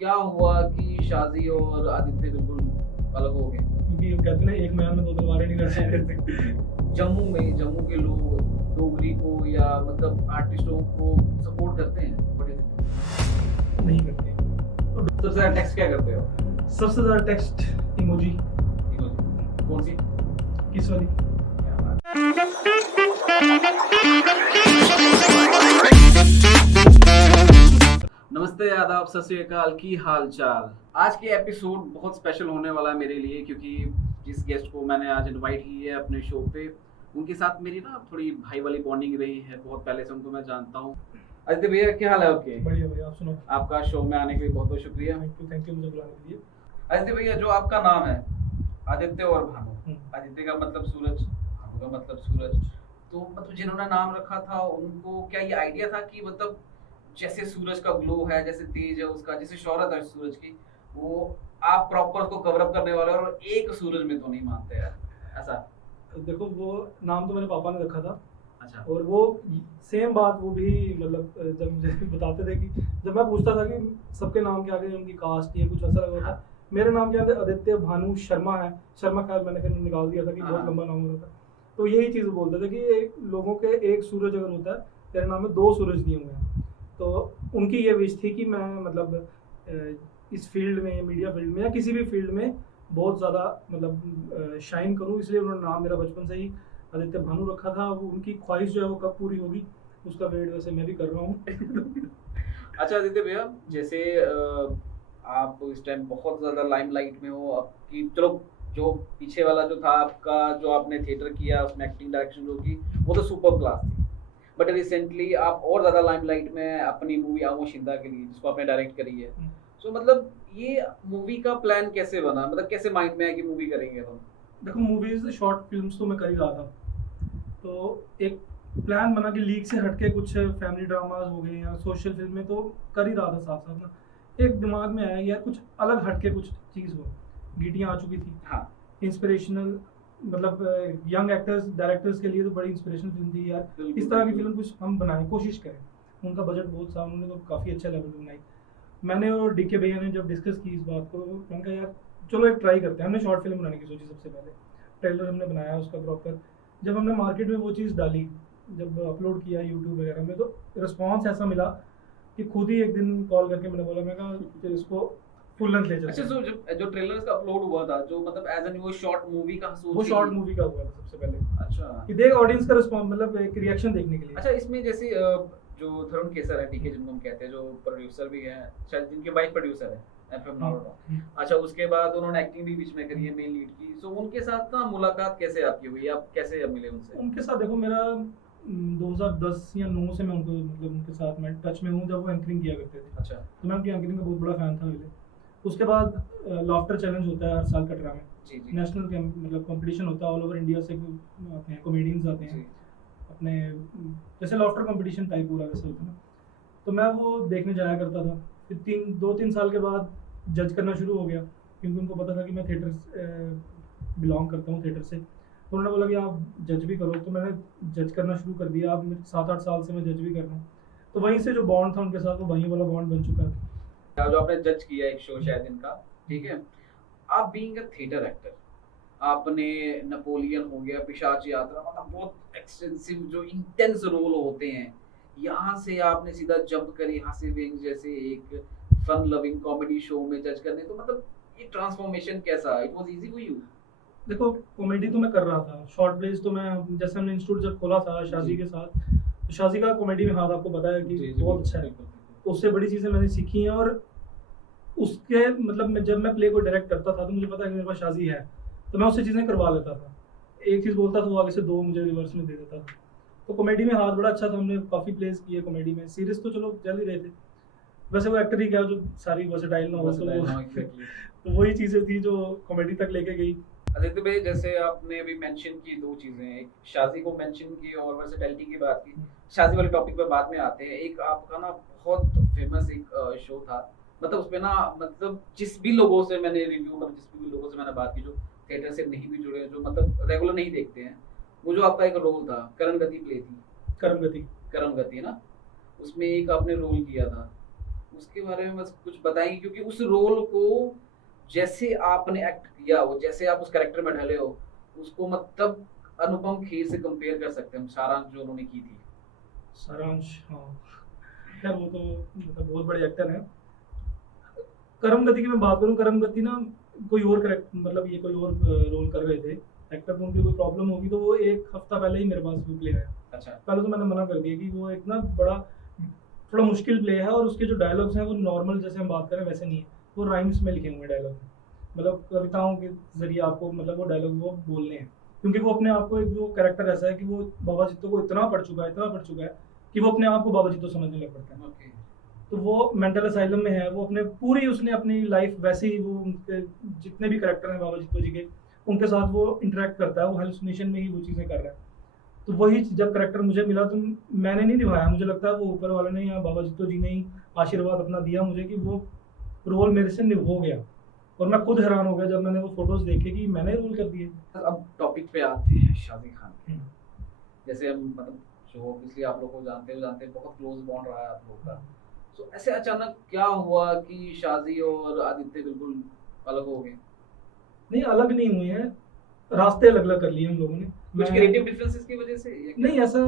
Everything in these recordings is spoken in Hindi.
क्या हुआ कि शाजी और आदित्य बिल्कुल अलग हो गए? क्योंकि वो कहते हैं ना, एक मैन में दो तलवारें नहीं लड़ सकते। जम्मू के लोग डोगरी को या मतलब आर्टिस्टों को सपोर्ट करते हैं? व्हाट डू यू नहीं करते। और थिंक? सबसे ज़्यादा टेक्स्ट क्या करते हो? सबसे ज्यादा टेक्स्ट इमोजी। इमोजी। कौन सी? किस वाली? क्या बात। नमस्ते, आदाब, सत श्री अकाल, की हाल चाल। आज के एपिसोड बहुत स्पेशल होने वाला है मेरे लिए, क्योंकि जिस गेस्ट को मैंने आज इनवाइट की है अपने शो पे, उनके साथ मेरी ना थोड़ी भाई वाली बॉन्डिंग रही है। बहुत पहले से उनको मैं जानता हूँ। आदित्य भैया, क्या हाल है आपके? बढ़िया भैया, आप सुनो। आपका शो में आने के लिए बहुत बहुत शुक्रिया। थैंक यू मुझे बुलाने के लिए। आदित्य भैया, जो आपका नाम है आदित्य और भानु, आदित्य का मतलब सूरज, भानु का मतलब सूरज, तो मतलब जिन्होंने नाम रखा था उनको क्या ये आइडिया था कि मतलब जैसे सूरज का ग्लो है, जैसे तेज है उसका, जैसे शोहरत है सूरज की, वो आप प्रॉपर उसको कवर अप करने वाले और एक सूरज में तो नहीं मानते यार, ऐसा? देखो, वो नाम तो मेरे पापा ने रखा था। अच्छा। और वो सेम बात वो भी मतलब जब मुझे बताते थे कि जब मैं पूछता था कि सबके नाम क्या है, उनकी कास्ट या कुछ ऐसा लगा था। मेरे नाम क्या है, आदित्य भानु शर्मा है। शर्मा खैर मैंने फिर निकाल दिया था कि बहुत लंबा नाम हो रहा था। तो यही चीज़ बोलते थे कि लोगों के एक सूरज अगर होता है, तेरे नाम में दो सूरज दिए हुए हैं। तो उनकी ये विश थी कि मैं मतलब इस फील्ड में, मीडिया फील्ड में या किसी भी फील्ड में बहुत ज़्यादा मतलब शाइन करूँ, इसलिए उन्होंने नाम मेरा बचपन से ही आदित्य भानु रखा था। वो उनकी ख्वाहिश जो है वो कब पूरी होगी उसका वेट वैसे मैं भी कर रहा हूँ। अच्छा आदित्य भैया, जैसे आप इस टाइम बहुत ज़्यादा लाइमलाइट में हो, आपकी चलो जो पीछे वाला जो था आपका, जो आपने थिएटर किया उसमें एक्टिंग डायरेक्शन जो की, वो तो सुपर क्लास थी। बट रिसेंटली आप और ज़्यादा लाइमलाइट में अपनी मूवी आमोशिंदा के लिए, जिसको आपने डायरेक्ट करी है। सो मतलब ये मूवी का प्लान कैसे बना, मतलब कैसे माइंड में है कि मूवी करेंगे हम? देखो, मूवीज शॉर्ट फिल्म्स तो मैं कर ही रहा था। तो एक प्लान बना कि लीग से हटके कुछ फैमिली ड्रामाज हो गए या सोशल फिल्में तो कर ही रहा था साथ साथ ना। एक दिमाग में आया यार कुछ अलग हटके कुछ चीज़ हो। गीटियाँ आ चुकी थी। हाँ। इंस्पिरेशनल मतलब यंग एक्टर्स डायरेक्टर्स के लिए तो बड़ी इंस्पिरेशनल फिल्म थी यार। बिल्कुल, इस तरह की बिल्कुल। फिल्म कुछ हम बनाएं, कोशिश करें। उनका बजट बहुत था, उन्होंने तो काफ़ी अच्छा लेवल पे बनाई। मैंने और डीके भैया ने जब डिस्कस की इस बात को, मैंने कहा यार चलो एक ट्राई करते हैं। हमने शॉर्ट फिल्म बनाने की सोची सबसे पहले। ट्रेलर हमने बनाया उसका प्रॉपर। जब हमने मार्केट में वो चीज़ डाली, जब अपलोड किया यूट्यूब वगैरह में, तो रिस्पॉन्स ऐसा मिला कि खुद ही एक दिन कॉल करके मैंने बोला, मैं कहा कि इसको फुल लेंथ ले चलते अच्छा, हैं। सो जो ट्रेलर का अपलोड हुआ था, जो मतलब एज एन वो शॉर्ट मूवी का सोच वो के शॉर्ट ही? मूवी का हुआ था सबसे पहले अच्छा। कि देख ऑडियंस का रिस्पॉन्स, मतलब एक रिएक्शन देखने के लिए। अच्छा, इसमें जैसे जो थरुण केसर है, डीके जिनको हम कहते हैं, जो प्रोड्यूसर भी हैं, शायद जिनके वाइफ प्रोड्यूसर है, if I am not wrong. अच्छा, उसके बाद उन्होंने एक्टिंग भी बीच में करी है मेन लीड की। सो उनके साथ ना मुलाकात कैसे आपकी हुई, आप कैसे मिले उनसे? उनके साथ देखो, मेरा 2010 या 9 से मैं उनको मतलब उनके साथ मैं टच में हूँ, जब वो एंकरिंग किया करते थे। अच्छा। तो मैं उनकी एंकरिंग का बहुत बड़ा फ़ैन था पहले। उसके बाद लाफ्टर चैलेंज होता है हर साल कटरा में। जी, जी। नेशनल मतलब कंपटीशन होता है, ऑल ओवर इंडिया से आते हैं कॉमेडियंस आते हैं जी। अपने, जैसे लाफ्टर कंपटीशन टाइप पूरा वैसे होता है ना। तो मैं वो देखने जाया करता था। फिर 2-3 साल के बाद जज करना शुरू हो गया, क्योंकि उनको पता था कि मैं थिएटर बिलोंग करता हूँ थिएटर से। तो उन्होंने बोला कि आप जज भी करो, तो मैंने जज करना शुरू कर दिया। अब 7-8 साल से मैं जज भी कर रहा हूँ। तो वहीं से जो बॉन्ड था उनके साथ, वो वहीं वाला बॉन्ड बन चुका है। जो आपने जज किया एक शो शायद इनका, ठीक है, आप बीइंग अ थिएटर एक्टर, आपने नेपोलियन हो गया, पिशाच यात्रा, मतलब बहुत एक्सटेंसिव जो इंटेंस रोल होते हैं, यहाँ से आपने सीधा जंप करी हंसी विंग जैसे एक फन लविंग कॉमेडी शो में जज करने, तो मतलब ये ट्रांसफॉर्मेशन कैसा, it was easy for you? देखो, कॉमेडी तो मैं कर रहा था, शॉर्ट प्लेस तो मैं, जैसे हमने इंस्टीट्यूट जब खोला था शाजी के साथ, तो शाजी का कॉमेडी में हाथ आपको पता है कि बहुत अच्छा है। तो उससे बड़ी चीज़ें मैंने सीखी हैं। और उसके मतलब जब मैं प्ले को डायरेक्ट करता था तो मुझे पता है कि मेरे पास शाजी है, तो मैं उससे चीज़ें करवा लेता था। एक चीज़ बोलता था, वो आगे से दो मुझे रिवर्स में दे देता था। तो कॉमेडी में हाथ बड़ा अच्छा था, हमने काफ़ी प्लेस किए कॉमेडी में। सीरीज तो चलो चल ही रहे थे। वैसे वो एक्टर ही क्या जो सारी वर्सेटाइल ना हो, तो वो तो वही चीज़ें थी जो कॉमेडी तक लेके गई। आदित्य भाई, जैसे आपने अभी मेंशन की दो चीजें, एक शादी को मेंशन की और वर्सेटैलिटी की बात की। शादी वाले टॉपिक पे बाद में आते हैं। एक आपका ना बहुत फेमस एक शो था, मतलब उसमें ना, मतलब जिस भी लोगों से मैंने रिव्यू, मतलब जिस भी लोगों से मैंने बात की जो थिएटर से नहीं भी जुड़े, जो मतलब रेगुलर नहीं देखते हैं, वो जो आपका एक रोल था, करण गति प्ले थी, कर्म गति। कर्म गति ना, उसमें एक आपने रोल किया था, उसके बारे में बस कुछ बताएंगे, क्योंकि उस रोल को जैसे आपने एक्ट किया, वो जैसे आप उस कैरेक्टर में ढले हो, उसको मतलब अनुपम खेर से कंपेयर कर सकते हैं हम, सारांश जो उन्होंने की थी। सारांश, हाँ खैर वो तो मतलब बहुत बड़े एक्टर हैं। करम गति की मैं बात करूँ, करम गति ना कोई और करेक्ट मतलब ये कोई और रोल कर रहे थे एक्टर, तो उनकी कोई प्रॉब्लम होगी तो वो एक हफ्ता पहले ही मेरे पास वो प्ले आया। अच्छा। पहले तो मैंने मना कर दिया कि वो एक ना बड़ा थोड़ा मुश्किल प्ले है, और उसके जो डायलॉग्स हैं वो नॉर्मल जैसे हम बात करें वैसे नहीं है, वो राइम्स में लिखे हुए डायलॉग, मतलब कविताओं के जरिए आपको मतलब वो डायलॉग वो बोलने हैं, क्योंकि वो अपने आप को एक जो कैरेक्टर ऐसा है कि वो बाबा जित्तो को इतना पढ़ चुका है, इतना पढ़ चुका है कि वो अपने आप को बाबा जित्तो समझने लग पड़ता है। ओके। तो वो मेंटल असाइलम में है, वो अपने पूरी उसने अपनी लाइफ वैसे ही वो उनके जितने भी कैरेक्टर हैं बाबा जित्तो जी के, उनके साथ वो इंटरेक्ट करता है, वो हेलुसिनेशन में ही वो चीज़ें कर रहा है। तो वही जब करेक्टर मुझे मिला तो मैंने नहीं निभाया, मुझे लगता है वो ऊपर वाले ने या बाबा जित्तो जी ने ही आशीर्वाद अपना दिया मुझे कि वो रोल मेरे से निभो गया, और मैं खुद हैरान हो गया जब मैंने वो फोटोज देखे कि मैंने रोल कर दिए। अब टॉपिक पे आते हैं शादी खान के। जैसे हम मतलब जो ऑब्वियसली आप लोग को जानते हो बहुत क्लोज बॉन्ड रहा है आप लोग का। तो ऐसे अचानक क्या हुआ कि शादी और आदित्य बिल्कुल अलग हो गए? नहीं अलग नहीं हुए हैं, रास्ते अलग अलग कर लिए हम लोगों ने। कुछ क्रिएटिव डिफरेंसेस की वजह से या क्या? नहीं ऐसा,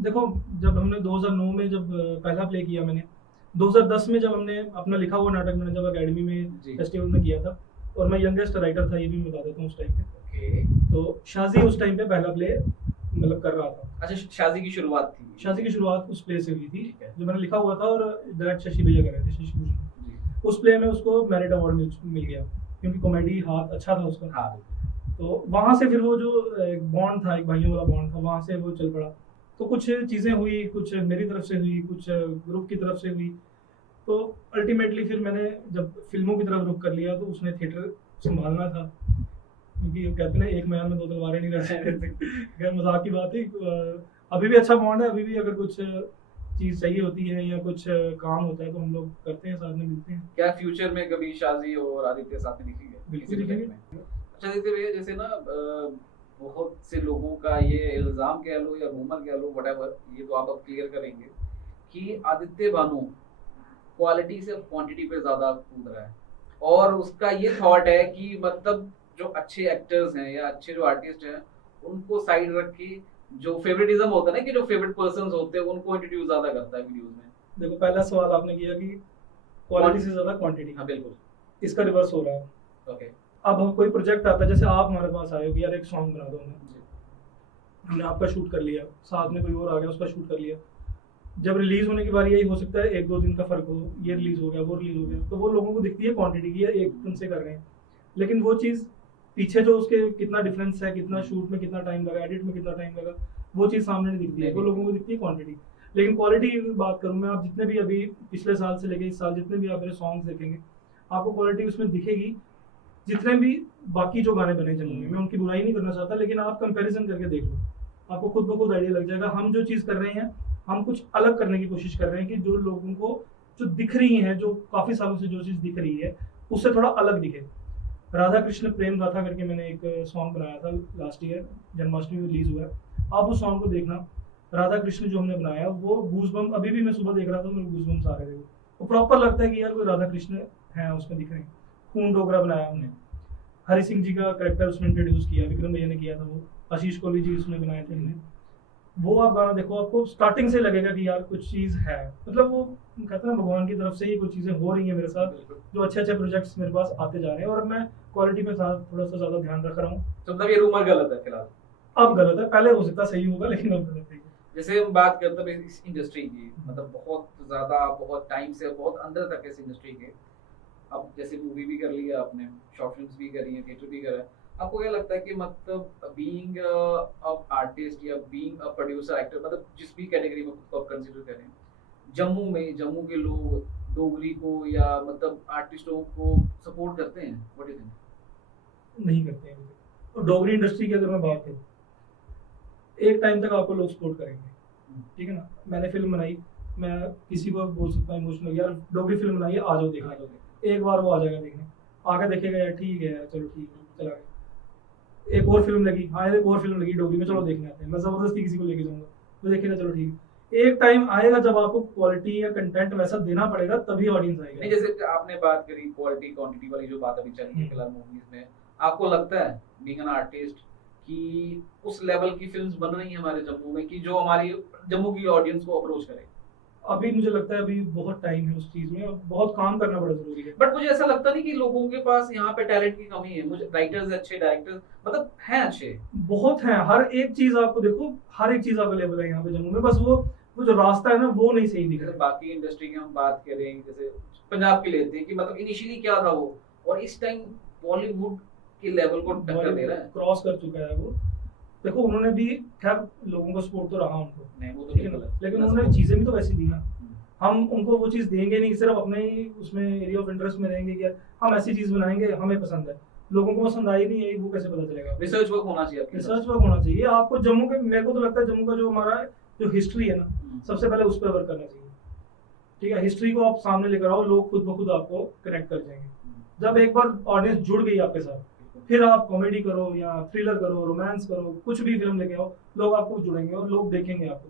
देखो जब हमने 2009 में जब पहला प्ले किया मैंने, 2010 में जब हमने अपना लिखा हुआ नाटक मैंने जब अकेडमी में जी। फेस्टिवल में किया था, और मैं यंगेस्ट राइटर था, ये भी मैं बता देता हूँ उस टाइम पे। ओके। तो शाजी उस टाइम पे पहला प्ले मतलब कर रहा था। अच्छा, शादी की शुरुआत थी? शादी की शुरुआत उस प्ले से हुई थी, ठीक है। जो मैंने लिखा हुआ था, और डायरेक्ट शशि भैया कर रहे थे, शशि भूषण। जी। उस प्ले में उसको मेरिट अवार्ड मिल गया, क्योंकि कॉमेडी हाथ अच्छा था उसका। हाँ। तो वहाँ से फिर वो जो एक बॉन्ड था, एक भाइयों वाला बॉन्ड था, वहाँ से वो चल पड़ा। तो कुछ चीज़ें हुई, कुछ मेरी तरफ से हुई, कुछ ग्रुप की तरफ से हुई। तो अल्टीमेटली फिर मैंने जब फिल्मों की तरफ रुख कर लिया, तो उसने थिएटर संभालना था, क्योंकि कहते हैं एक मैदान में दो तलवारें नहीं रह सकती। खैर मजाक की बात है, अभी भी अच्छा बॉन्ड है, अभी भी अगर कुछ चीज़ चाहिए होती है या कुछ काम होता है तो हम लोग करते हैं, साथ में मिलते हैं। क्या फ्यूचर में कभी शादी और आदित्य साथ में दिखेंगे? बिल्कुल किसी दिखेंगे। प्रोजेक्ट में? अच्छा आदित्य भैया, जैसे ना बहुत से लोगों का ये इल्जाम कह लो या रूमर कह लो, व्हाटएवर, ये तो आप अब क्लियर करेंगे कि आदित्य भानु क्वालिटी से क्वांटिटी पे ज्यादा कूद रहा है, और उसका ये थॉट है कि मतलब जो अच्छे एक्टर्स हैं या अच्छे जो आर्टिस्ट हैं उनको साइड रख के, जो फेवरेटिज्म होता है ना कि जो फेवरेट पर्संस होते हैं उनको इंट्रोड्यूस ज्यादा करता है वीडियोस में। देखो पहला सवाल आपने किया कि क्वालिटी से ज्यादा क्वांटिटी। हाँ बिल्कुल। इसका रिवर्स हो रहा है। ओके। अब हम कोई प्रोजेक्ट आता है, जैसे आप हमारे पास आए हो कि यार एक सॉन्ग बना दो, हमने आपका शूट कर लिया, साथ में कोई और आ गया उसका शूट कर लिया, जब रिलीज होने की बारी यही हो सकता है एक दो दिन का फर्क हो, ये रिलीज हो गया वो रिलीज हो गया, तो वो लोगों को दिखती है क्वांटिटी की, एक दिन से कर रहे हैं, लेकिन वो चीज़ पीछे जो उसके कितना डिफरेंस है, कितना शूट में कितना टाइम लगा, एडिट में कितना टाइम लगा, वो चीज़ सामने नहीं दिखती है, वो लोगों को दिखती है क्वांटिटी। लेकिन क्वालिटी की बात करूँ मैं, आप जितने भी अभी पिछले साल से लेके इस साल जितने भी आप मेरे सॉन्ग्स देखेंगे, आपको क्वालिटी उसमें दिखेगी। जितने भी बाकी जो गाने बने जम्मू में, मैं उनकी बुराई नहीं करना चाहता, लेकिन आप कंपैरिजन करके देख लो, आपको खुद ब खुद आइडिया लग जाएगा। हम जो चीज़ कर रहे हैं, हम कुछ अलग करने की कोशिश कर रहे हैं कि जो लोगों को जो दिख रही है, जो काफ़ी सालों से जो चीज़ दिख रही है, उससे थोड़ा अलग दिखे। राधा कृष्ण प्रेम गाथा करके मैंने एक सॉन्ग बनाया था लास्ट ईयर, जन्माष्टमी में रिलीज हुआ है, आप उस सॉन्ग को देखना। राधा कृष्ण जो हमने बनाया वो गूजबम्प, अभी भी मैं सुबह देख रहा था मेरे गूजबम्प्स आ रहे थे, वो प्रॉपर लगता है कि यार कोई राधा कृष्ण है उसमें दिख रहे हैं। खून डोगरा बनाया हमने, हरि सिंह जी का कैरेक्टर उसमें इंट्रोड्यूस किया, विक्रम भैया ने किया था, वो आशीष कोहली जी उसमें बनाए थे हमने। वो आप गाना देखो, आपको स्टार्टिंग से लगेगा कि यार कुछ चीज़ है, मतलब वो कहते हैं ना भगवान की तरफ से ही कुछ चीज़ें हो रही हैं मेरे साथ, जो अच्छे अच्छे प्रोजेक्ट्स मेरे पास आते जा रहे हैं, और मैं क्वालिटी पे साथ थोड़ा सा ज़्यादा ध्यान रख रहा हूँ। तो मतलब ये रूमर गलत है फिलहाल? अब गलत है, पहले हो सकता सही होगा, लेकिन अब गलत है। जैसे हम बात करते हैं इस इंडस्ट्री की, मतलब बहुत ज़्यादा बहुत टाइम से बहुत अंदर तक इस इंडस्ट्री के, अब जैसे मूवी भी कर लिया आपने, शॉर्ट फिल्म्स भी करी हैं, थिएटर भी करा है, आपको क्या लगता है कि मतलब बीइंग अ आर्टिस्ट या बीइंग अ प्रोड्यूसर एक्टर, मतलब जिस भी कैटेगरी में खुद को आप कंसीडर करें, जम्मू के लोग डोगरी को या मतलब आर्टिस्टों को सपोर्ट करते हैं? What do you think? नहीं करते हैं। और डोगरी इंडस्ट्री की अगर मैं बात करूँ, एक टाइम तक आपको लोग सपोर्ट करेंगे, ठीक है ना। मैंने फिल्म बनाई, मैं किसी को बोल सकता हूँ इमोशनल, यार डोगरी फिल्म बनाई है, आ जाओ देखने, एक बार वो आ जाएगा देखने, आके देखेगा यार ठीक है चलो ठीक है चला गया। एक और फिल्म लगी, हाँ एक और फिल्म लगी डोगरी में, चलो देखने आते हैं, मैं ज़बरदस्ती किसी को लेके जाऊँगा, वो देखेगा चलो ठीक है। एक टाइम आएगा जब आपको क्वालिटी या कंटेंट वैसा देना पड़ेगा, तभी ऑडियंस नहीं, आएगा। जैसे आपने बात करी क्वालिटी क्वांटिटी वाली जो बात अभी चल रही है फिलहाल मूवीज में, आपको लगता है बीइंग एन आर्टिस्ट कि उस लेवल की फिल्म्स बन रही हैं हमारे जम्मू में कि जो हमारी जम्मू की ऑडियंस को अप्रोच करे? अभी मुझे लगता है अभी बहुत टाइम है उस चीज में, और बहुत काम करना बड़ा जरूरी है। बट मुझे ऐसा लगता नहीं कि लोगों के पास यहाँ पे टैलेंट की कमी है। मुझे राइटर्स अच्छे, डायरेक्टर्स मतलब हैं अच्छे। बहुत है, हर एक चीज आपको देखो, हर एक चीज अवेलेबल है यहाँ पे जम्मू में, बस वो जो रास्ता है ना वो नहीं सही दिख जैसे रहा। बाकी इंडस्ट्री की हम बात करें, जैसे पंजाब की लेते हैं कि मतलब इनिशियली क्या था वो, और इस टाइम बॉलीवुड के लेवल को टक्कर दे रहा है। क्रॉस कर चुका है वो। देखो उन्होंने भी, खैर लोगों का सपोर्ट तो रहा उनको, नहीं वो तो ठीक है बिल्कुल ना, है। लेकिन उन्होंने चीजें भी तो वैसी दी ना। हम उनको वो चीज देंगे नहीं, सिर्फ अपने ही उसमें एरिया ऑफ इंटरेस्ट में रहेंगे कि यार हम ऐसी चीज बनाएंगे, हमें पसंद है, लोगों को पसंद आई नहीं है, वो कैसे पता चलेगा? रिसर्च वर्क होना चाहिए आपके रिसर्च वर्क होना चाहिए आपको। जम्मू के, मेरे को तो लगता है जम्मू का जो हमारा जो हिस्ट्री है ना, सबसे पहले उस पर वर्क करना चाहिए। ठीक है, हिस्ट्री को आप सामने लेकर आओ, लोग खुद ब खुद आपको कनेक्ट कर जाएंगे। जब एक बार ऑडियंस जुड़ गई आपके साथ, फिर आप कॉमेडी करो या थ्रिलर करो, रोमांस करो, कुछ भी फिल्म लेके आओ, लोग आपको जुड़ेंगे और लोग देखेंगे आपको।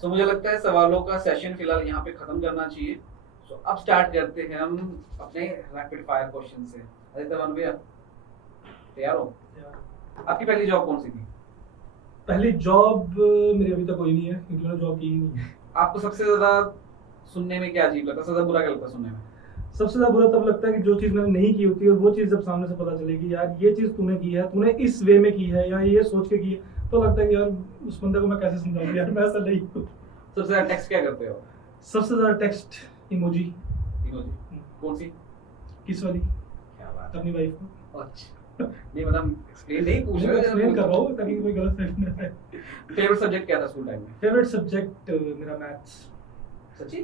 सो मुझे लगता है सवालों का सेशन फिलहाल यहाँ पे खत्म करना चाहिए। सो अब स्टार्ट करते हैं हम अपने रैपिड फायर क्वेश्चन से। आदित्य वन भैया तैयार हो? आपकी पहली जॉब कौन सी थी? पहली जॉब मेरी अभी तक कोई नहीं है, क्योंकि मैंने जॉब की ही नहीं है। आपको सबसे ज्यादा सुनने में क्या अजीब लगता है, सबसे ज्यादा बुरा क्या लगता है सुनने में? सबसे ज्यादा बुरा तब लगता है कि जो चीज मैंने नहीं की होती है, वो चीज जब सामने से पता चलेगी, यार ये चीज तूने की है, तूने इस वे में की है या ये सोच के की है, तो लगता है कि यार उस बंदे को मैं कैसे समझाऊं, यार मैं ऐसा नहीं हूं। सबसे ज्यादा टेक्स्ट क्या करते हो? सबसे ज्यादा टेक्स्ट इमोजी। इमोजी कौन सी? किस वाली? क्या बात है। अपनी वाइफ को। अच्छा नहीं मतलब एक्सप्लेन नहीं पूछ रहे एक्सप्लेन कर रहा हूँ ताकि कोई गलत फहमी ना आए। फेवरेट सब्जेक्ट क्या था स्कूल टाइम में? फेवरेट सब्जेक्ट मेरा मैथ्स। सच्ची?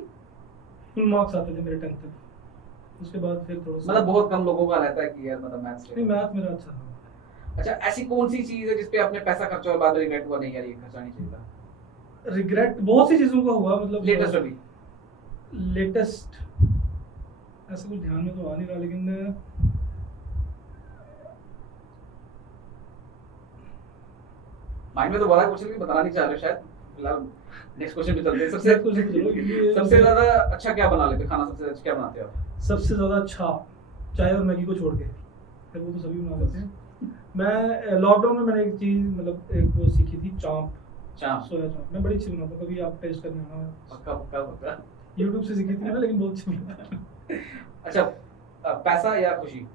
फुल मार्क्स आते थे मेरे 10th तक, उसके बाद फिर थोड़ा सा मतलब बहुत कम लोगों का रहता है कि यार मतलब मैथ्स नहीं, मैथ मेरा अच्छा था। अच्छा ऐसी कौन सी चीज है जिसपे आपने पैसा खर्चा और बाद में रिग्रेट हुआ, नहीं यार ये खर्चा नहीं चाहिए था? रिग्रेट बहुत सी चीजों का हुआ, मतलब लेटेस्ट अभी? लेटेस्ट ऐसा कुछ ध्यान में तो आ नहीं रहा, लेकिन माइंड में तो बड़ा क्वेश्चन भी बताना नहीं चाह रहे शायद। फिलहाल नेक्स्ट क्वेश्चन पे चलते हैं। सबसे Next question पे चलो, क्योंकि सबसे ज्यादा अच्छा क्या बना लेते हो? खाना सबसे अच्छा क्या बनाते हो आप? सबसे ज्यादा अच्छा चाय और मैगी को छोड़ के, फिर वो तो सभी बना लेते हैं। मैं लॉकडाउन में मैंने एक चीज, मतलब एक वो सीखी थी, चांप, चाप? सोया चांप। मैं बड़ी अच्छी बनाता हूँ, कभी आप टेस्ट करने आना। पक्का पक्का पक्का। यूट्यूब से सीखी थी मैंने, लेकिन बहुत अच्छी बनाता हूँ। अच्छा पैसा या खुशी?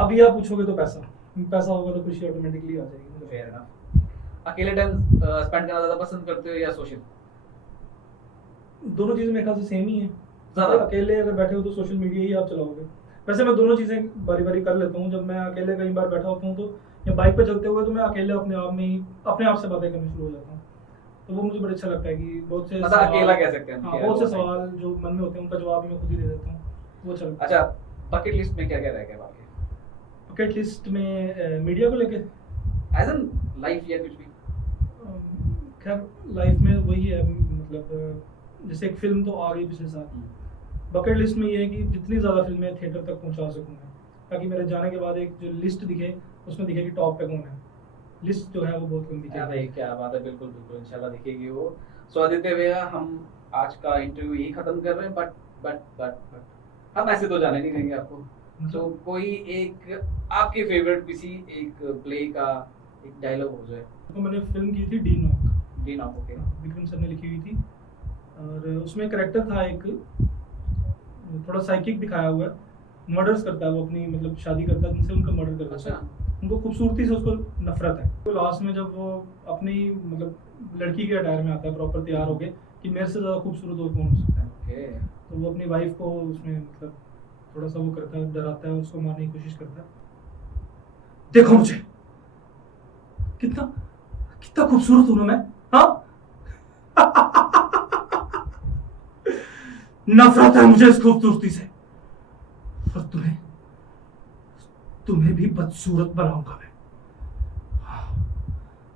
अभी आप पूछोगे तो पैसा होगा तो खुशी ऑटोमेटिकली आ जाएगी मुझे। Fair enough. अकेले टाइम स्पेंड करना ज्यादा पसंद करते हो या सोशल? दोनों चीजें मेरे ख्याल से सेम ही है। ज्यादा? अकेले अगर बैठे हो तो सोशल मीडिया ही आप चलाओगे। वैसे मैं दोनों चीजें बारी बारी कर लेता हूँ। जब मैं अकेले कई बार बैठा होता हूँ तो, या बाइक पे चलते हुए, तो मैं अकेले अपने आप से बातें करनी शुरू हो जाता हूँ। तो वो मुझे बड़ा अच्छा लगता है कि बहुत से मतलब अकेला कह सकते हैं। हाँ, बहुत से सवाल जो मन में होते हैं उनका जवाब मैं खुद ही दे देता हूँ, वो अच्छा लगता है। अच्छा बकेट लिस्ट में क्या क्या रह गया बाकी? बकेट लिस्ट में मीडिया को लेके, एज एन लाइफ या कुछ भी? खैर लाइफ में वही है, मतलब जैसे एक फिल्म तो आ गई पिछले साल। बकेट लिस्ट में ये है कि जितनी ज़्यादा फिल्में थिएटर तक पहुंचा सकूँ मैं, ताकि मेरे जाने के बाद एक जो लिस्ट दिखे, उसमें दिखे कि टॉप पे कौन है। लिस्ट जो है वो बहुत लंबी क्या चल भाई क्या बात है, बिल्कुल बिल्कुल इंशाल्लाह दिखेगी वो। सो आदित्य भैया हम आज का इंटरव्यू यही खत्म कर रहे हैं, बट हम ऐसे तो जाने नहीं देंगे आपको। तो कोई एक आपके फेवरेट किसी एक प्ले का एक डायलॉग हो जाए। तो मैंने फिल्म की थी D knock, D knock, okay. Vikram sir ने लिखी हुई थी, और उसमें करेक्टर था एक थोड़ा साइकिक दिखाया हुआ है, मर्डर्स करता है वो, अपनी मतलब शादी करता है जिनसे, उनका मर्डर करता है। अच्छा। उनको खूबसूरती से उसको नफरत है। तो लास्ट में जब वो अपनी मतलब लड़की के अटायर में आता है प्रॉपर तैयार होके कि मेरे से ज़्यादा खूबसूरत और कौन हो सकता है, ओके। तो वो अपनी वाइफ को उसमें मतलब थोड़ा सा वो करता है, डराता है, उसको मारने की कोशिश करता है। देखो मुझे कितना कितना खूबसूरत हूं ना मैं, हाँ? नफरत है मुझे इस खूबसूरती से, और तुम्हें भी बदसूरत बनाऊंगा मैं।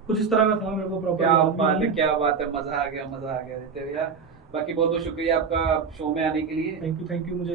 कुछ इस तरह का था, मेरे को प्रॉपर क्या बात है, क्या बात है, मजा आ गया आदित्य भैया। बाकी बहुत बहुत शुक्रिया आपका शो में आने के लिए। थैंक यू मुझे